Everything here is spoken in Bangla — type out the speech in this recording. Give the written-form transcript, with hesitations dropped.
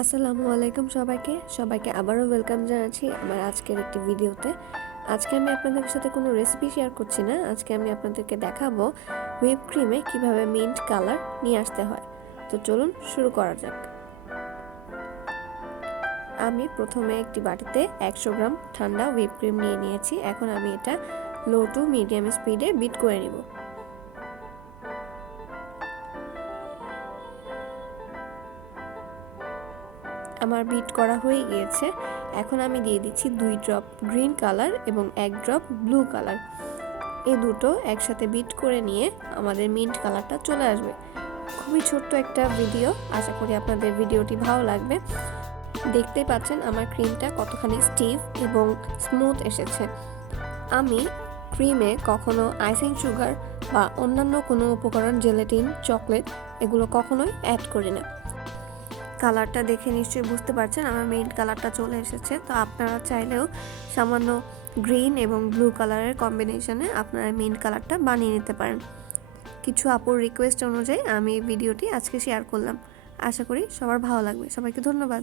আসসালামু আলাইকুম সবাইকে আবারও ওয়েলকাম জানাচ্ছি আমার আজকের একটি ভিডিওতে। আজকে আমি আপনাদের সাথে কোনো রেসিপি শেয়ার করছি না। আজকে আমি আপনাদেরকে দেখাবো হুইপ ক্রিমে কিভাবে মিন্ট কালার নিয়ে আসতে হয়। তো চলুন শুরু করা যাক। আমি প্রথমে একটি বাটিতে 100 গ্রাম ঠান্ডা হুইপ ক্রিম নিয়ে নিয়েছি। এখন আমি এটা লো টু মিডিয়াম স্পিডে বিট করে নিব। আমার বিট করা হয়ে গিয়েছে। এখন আমি দিয়ে দিচ্ছি 2 ড্রপ গ্রিন কালার এবং 1 ড্রপ ব্লু কালার। এই দুটো একসাথে বিট করে নিয়ে আমাদের মিন্ট কালারটা চলে আসবে। খুবই ছোট্ট একটা ভিডিও, আশা করি আপনাদের ভিডিওটি ভালো লাগবে। দেখতেই পাচ্ছেন আমার ক্রিমটা কতখানি স্টিফ এবং স্মুথ এসেছে। আমি ক্রিমে কখনো আইসিং সুগার বা অন্যান্য কোনো উপকরণ, জেলাটিন, চকলেট এগুলো কখনোই অ্যাড করি না। কালারটা দেখে নিশ্চয়ই বুঝতে পারছেন আমার মিন্ট কালারটা চলে এসেছে। তো আপনারা চাইলেও সামান্য গ্রিন এবং ব্লু কালারের কম্বিনেশনে আপনারা মিন্ট কালারটা বানিয়ে নিতে পারেন। কিছু আপুর রিকোয়েস্ট অনুযায়ী আমি এই ভিডিওটি আজকে শেয়ার করলাম। আশা করি সবার ভালো লাগবে। সবাইকে ধন্যবাদ।